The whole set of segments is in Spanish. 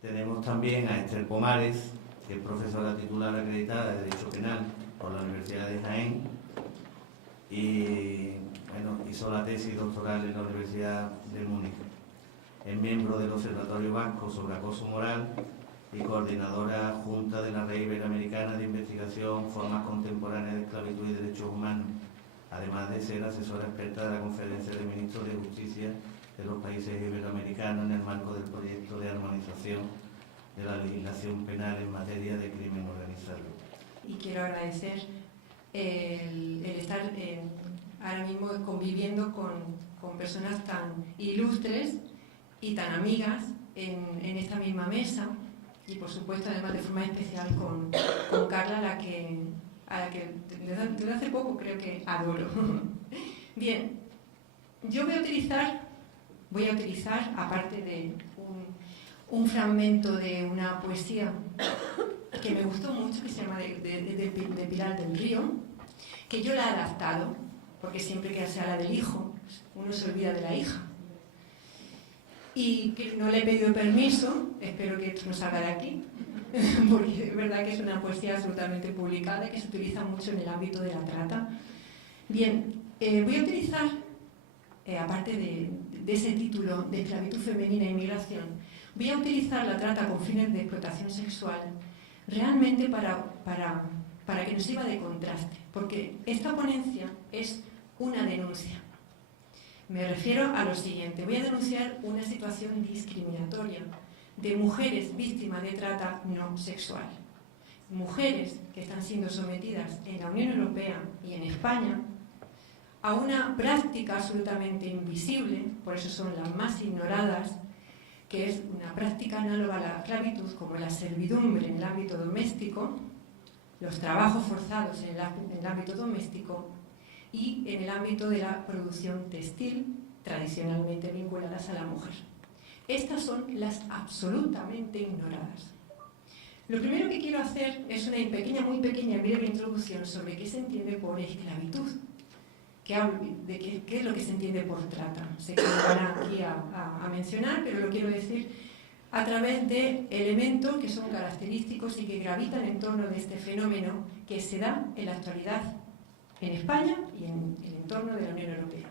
Tenemos también a Esther Pomares, que es profesora titular acreditada de Derecho Penal por la Universidad de Jaén y hizo la tesis doctoral en la Universidad de Múnich. Es miembro del Observatorio Vasco sobre Acoso Moral y coordinadora adjunta de la Red Iberoamericana de Investigación, Formas Contemporáneas de Esclavitud y Derechos Humanos, además de ser asesora experta de la Conferencia de Ministros de Justicia de los países iberoamericanos en el marco del proyecto de armonización de la legislación penal en materia de crimen organizado. Y quiero agradecer el estar ahora mismo conviviendo con personas tan ilustres y tan amigas en esta misma mesa, y por supuesto además de forma especial con Carla, a la que desde hace poco creo que adoro. Bien, yo voy a utilizar, aparte de un fragmento de una poesía que me gustó mucho, que se llama de Pilar del Río, que yo la he adaptado, porque siempre que se habla del hijo, uno se olvida de la hija. Y que no le he pedido permiso, espero que esto no salga de aquí, porque es verdad que es una poesía absolutamente publicada y que se utiliza mucho en el ámbito de la trata. Bien, voy a utilizar, aparte de ese título de esclavitud femenina e inmigración, voy a utilizar la trata con fines de explotación sexual realmente para que nos sirva de contraste, porque esta ponencia es una denuncia. Me refiero a lo siguiente: voy a denunciar una situación discriminatoria de mujeres víctimas de trata no sexual. Mujeres que están siendo sometidas en la Unión Europea y en España a una práctica absolutamente invisible, por eso son las más ignoradas, que es una práctica análoga a la esclavitud, como la servidumbre en el ámbito doméstico, los trabajos forzados en el ámbito doméstico y en el ámbito de la producción textil, tradicionalmente vinculadas a la mujer. Estas son las absolutamente ignoradas. Lo primero que quiero hacer es una muy pequeña, breve introducción sobre qué se entiende por esclavitud, qué es lo que se entiende por trata. Sé que lo van aquí a mencionar, pero lo quiero decir a través de elementos que son característicos y que gravitan en torno de este fenómeno que se da en la actualidad en España y en el entorno de la Unión Europea.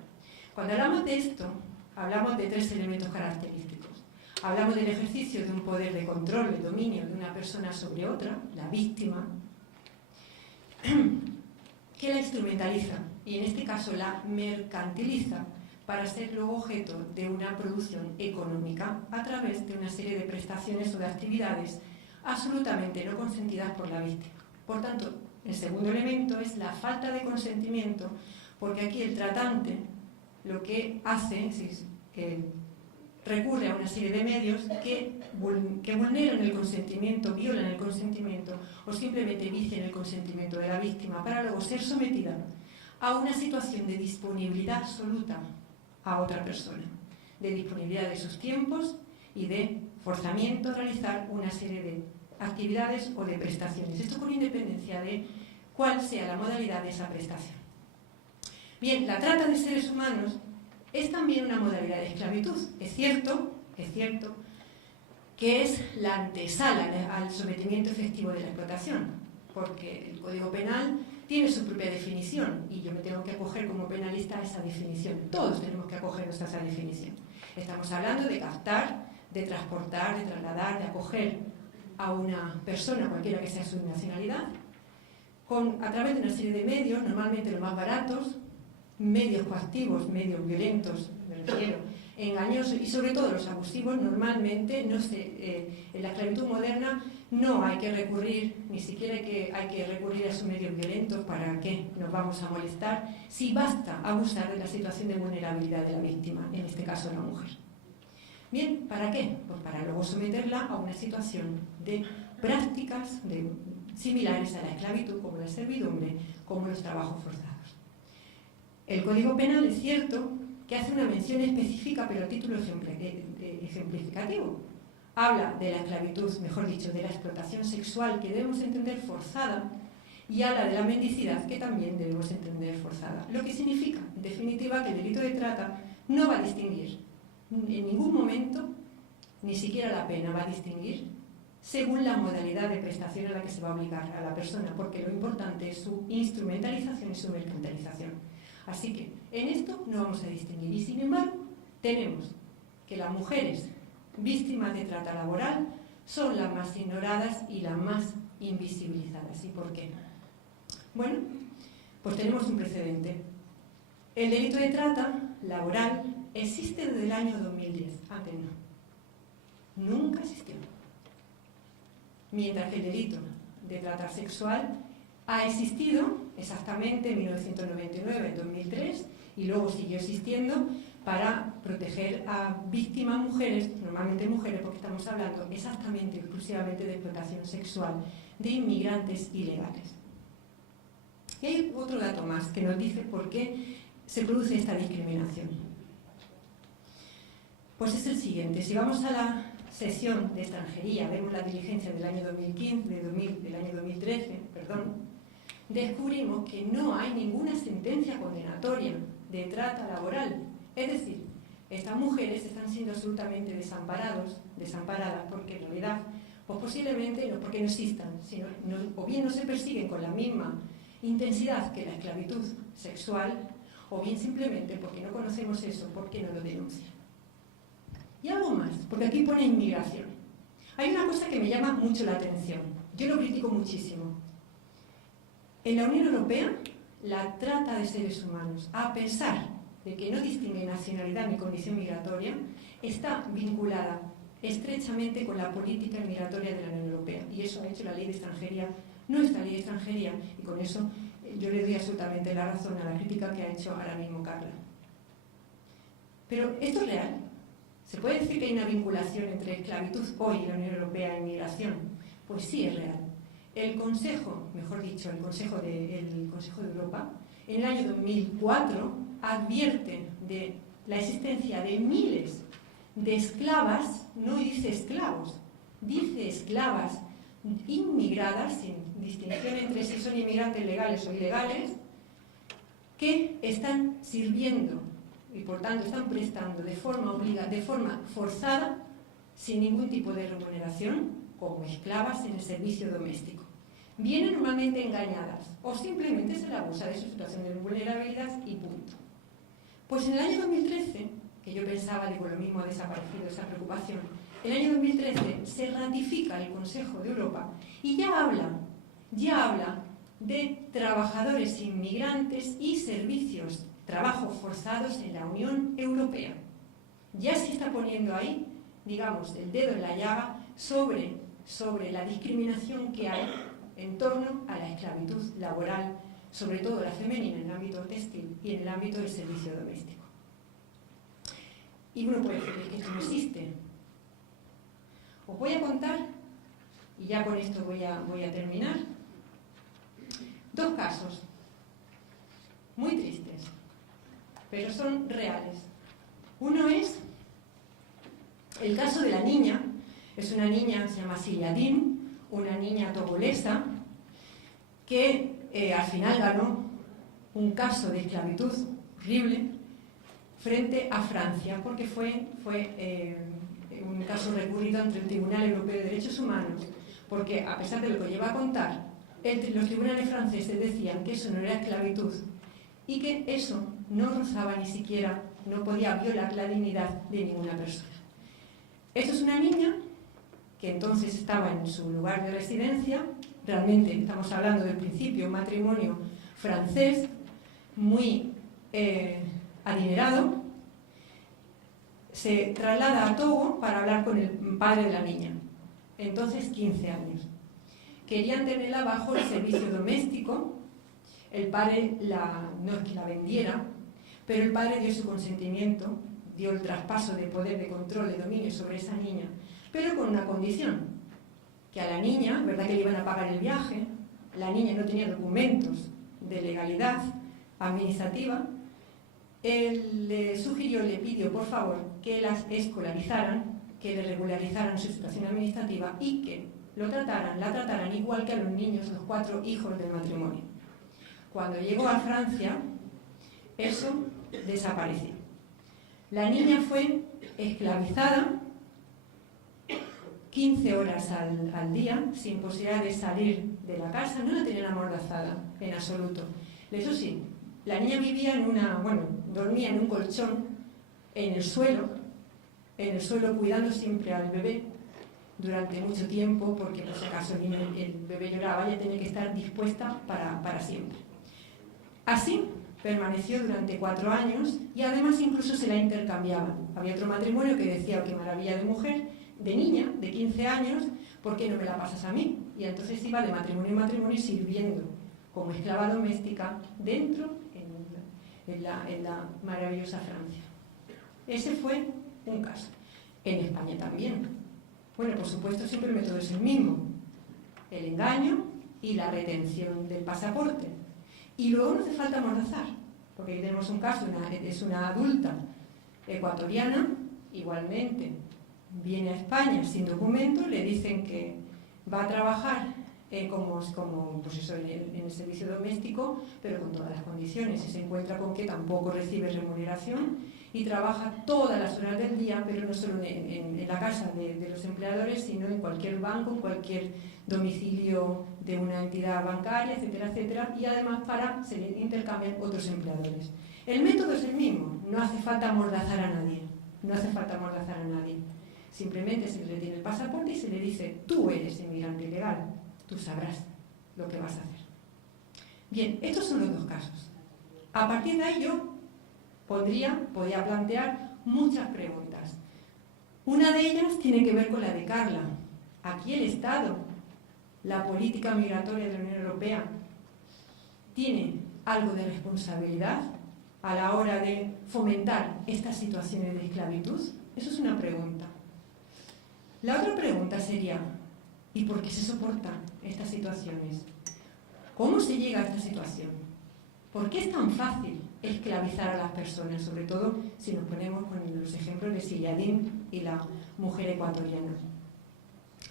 Cuando hablamos de esto, hablamos de tres elementos característicos. Hablamos del ejercicio de un poder de control, de dominio de una persona sobre otra, la víctima, que la instrumentaliza y en este caso la mercantiliza para ser luego objeto de una producción económica a través de una serie de prestaciones o de actividades absolutamente no consentidas por la víctima. Por tanto, el segundo elemento es la falta de consentimiento, porque aquí el tratante lo que hace es que recurre a una serie de medios que vulneran el consentimiento, violan el consentimiento o simplemente vician el consentimiento de la víctima para luego ser sometida a una situación de disponibilidad absoluta a otra persona, de disponibilidad de sus tiempos y de forzamiento a realizar una serie de actividades o de prestaciones. Esto con independencia de cuál sea la modalidad de esa prestación. Bien, la trata de seres humanos es también una modalidad de esclavitud. Es cierto que es la antesala al sometimiento efectivo de la explotación, porque el Código Penal tiene su propia definición y yo me tengo que acoger como penalista a esa definición. Todos tenemos que acogernos a esa definición. Estamos hablando de captar, de transportar, de trasladar, de acoger a una persona, cualquiera que sea su nacionalidad, a través de una serie de medios, normalmente los más baratos, medios coactivos, medios violentos, me refiero, engañosos y sobre todo los abusivos. Normalmente en la esclavitud moderna no hay que recurrir, ni siquiera hay que recurrir a esos medios violentos. ¿Para qué nos vamos a molestar? Si basta abusar de la situación de vulnerabilidad de la víctima, en este caso la mujer. Bien, ¿para qué? Pues para luego someterla a una situación de prácticas similares a la esclavitud, como la servidumbre, como los trabajos forzados. El Código Penal es cierto que hace una mención específica, pero a título ejemplificativo. Habla de la esclavitud, mejor dicho, de la explotación sexual, que debemos entender forzada, y habla de la mendicidad, que también debemos entender forzada. Lo que significa, en definitiva, que el delito de trata no va a distinguir en ningún momento ni siquiera la pena va a distinguir según la modalidad de prestación a la que se va a obligar a la persona, porque lo importante es su instrumentalización y su mercantilización. Así que en esto no vamos a distinguir. Y sin embargo, tenemos que las mujeres víctimas de trata laboral son las más ignoradas y las más invisibilizadas. ¿Y por qué? Bueno, pues tenemos un precedente. El delito de trata laboral existe desde el año 2010, antes no. Nunca existió. Mientras que el delito de trata sexual ha existido exactamente en 1999, 2003, y luego siguió existiendo para proteger a víctimas mujeres, normalmente mujeres, porque estamos hablando exactamente, exclusivamente de explotación sexual de inmigrantes ilegales. Y hay otro dato más que nos dice por qué se produce esta discriminación. Pues es el siguiente: si vamos a la sesión de extranjería, vemos la diligencia del año 2015, del año 2013, descubrimos que no hay ninguna sentencia condenatoria de trata laboral. Es decir, estas mujeres están siendo absolutamente desamparadas, porque en realidad, pues posiblemente no porque no existan, sino o bien no se persiguen con la misma intensidad que la esclavitud sexual, o bien simplemente porque no conocemos eso, porque no lo denuncian. Y algo más, porque aquí pone inmigración. Hay una cosa que me llama mucho la atención, yo lo critico muchísimo. En la Unión Europea, la trata de seres humanos, a pesar de que no distingue nacionalidad ni condición migratoria, está vinculada estrechamente con la política migratoria de la Unión Europea. Y eso ha hecho la ley de extranjería, nuestra ley de extranjería, y con eso yo le doy absolutamente la razón a la crítica que ha hecho ahora mismo Carla. Pero ¿esto es real? ¿Se puede decir que hay una vinculación entre esclavitud hoy y la Unión Europea e inmigración? Pues sí, es real. El Consejo, mejor dicho, el Consejo de Europa, en el año 2004 advierte de la existencia de miles de esclavas, no dice esclavos, dice esclavas inmigradas, sin distinción entre si son inmigrantes legales o ilegales, que están sirviendo y por tanto están prestando de forma forzada, sin ningún tipo de remuneración, como esclavas en el servicio doméstico. Vienen normalmente engañadas o simplemente se les abusa de su situación de vulnerabilidad y punto. Pues en el año 2013, que yo pensaba, digo, lo mismo ha desaparecido esa preocupación, en el año 2013 se ratifica el Consejo de Europa y ya habla de trabajadores inmigrantes y servicios, trabajos forzados en la Unión Europea. Ya se está poniendo ahí, digamos, el dedo en la llaga sobre la discriminación que hay en torno a la esclavitud laboral, sobre todo la femenina en el ámbito textil y en el ámbito del servicio doméstico. Y uno puede decir que esto no existe. Os voy a contar, y ya con esto voy a terminar, dos casos muy tristes, pero son reales. Uno es el caso de la niña, es una niña, se llama Siliadin, una niña togolesa, que al final ganó un caso de esclavitud horrible frente a Francia, porque fue un caso recurrido ante el Tribunal Europeo de Derechos Humanos, porque a pesar de lo que lleva a contar, los tribunales franceses decían que eso no era esclavitud y que eso no rozaba ni siquiera, no podía violar la dignidad de ninguna persona. Esto es una niña que entonces estaba en su lugar de residencia, realmente estamos hablando del principio, un matrimonio francés muy adinerado, se traslada a Togo para hablar con el padre de la niña, entonces 15 años. Querían tenerla bajo el servicio doméstico, el padre no es que la vendiera, pero el padre dio su consentimiento, dio el traspaso de poder, de control, de dominio sobre esa niña, pero con una condición, que a la niña, verdad que le iban a pagar el viaje, la niña no tenía documentos de legalidad administrativa, él le sugirió, le pidió por favor que las escolarizaran, que le regularizaran su situación administrativa y que la trataran igual que a los niños, los 4 hijos del matrimonio. Cuando llegó a Francia, eso desapareció. La niña fue esclavizada 15 horas al día, sin posibilidad de salir de la casa. No la tenían amordazada en absoluto. Eso sí, la niña vivía dormía en un colchón en el suelo cuidando siempre al bebé durante mucho tiempo, porque por si acaso el bebé lloraba, ella tenía que estar dispuesta para siempre. Así permaneció durante 4 años y además incluso se la intercambiaban. Había otro matrimonio que decía, qué maravilla de mujer, de niña, de 15 años, ¿por qué no me la pasas a mí? Y entonces iba de matrimonio en matrimonio sirviendo como esclava doméstica dentro, en la maravillosa Francia. Ese fue un caso. En España también. Bueno, por supuesto, siempre el método es el mismo. El engaño y la retención del pasaporte. Y luego no hace falta amordazar, porque aquí tenemos un caso, es una adulta ecuatoriana, igualmente, viene a España sin documento, le dicen que va a trabajar en el servicio doméstico, pero con todas las condiciones, y se encuentra con que tampoco recibe remuneración y trabaja todas las horas del día, pero no solo en la casa de los empleadores, sino en cualquier banco, en cualquier domicilio de una entidad bancaria, etcétera, etcétera, y además se le intercambian otros empleadores. El método es el mismo, no hace falta amordazar a nadie, simplemente se le retiene el pasaporte y se le dice, tú eres inmigrante ilegal, tú sabrás lo que vas a hacer. Bien, estos son los 2 casos. A partir de ahí yo podía plantear muchas preguntas. Una de ellas tiene que ver con la de Carla. Aquí el Estado, la política migratoria de la Unión Europea, ¿tiene algo de responsabilidad a la hora de fomentar estas situaciones de esclavitud? Eso es una pregunta. La otra pregunta sería, ¿y por qué se soportan estas situaciones? ¿Cómo se llega a esta situación? ¿Por qué es tan fácil esclavizar a las personas? Sobre todo si nos ponemos con los ejemplos de Silladín y la mujer ecuatoriana.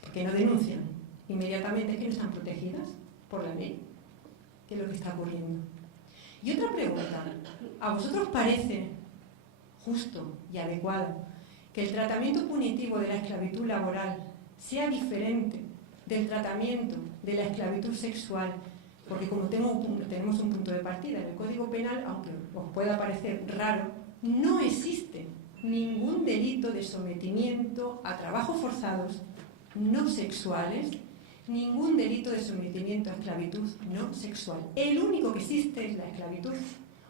¿Por qué no denuncian inmediatamente? ¿Es que no están protegidas por la ley? ¿Qué es lo que está ocurriendo? Y otra pregunta, ¿a vosotros parece justo y adecuado que el tratamiento punitivo de la esclavitud laboral sea diferente del tratamiento de la esclavitud sexual? Porque como tenemos un punto de partida en el Código Penal, aunque os pueda parecer raro, no existe ningún delito de sometimiento a trabajos forzados no sexuales, ningún delito de sometimiento a esclavitud no sexual. El único que existe es la esclavitud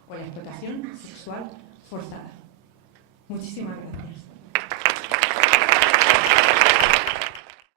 o la explotación sexual forzada. Muchísimas gracias.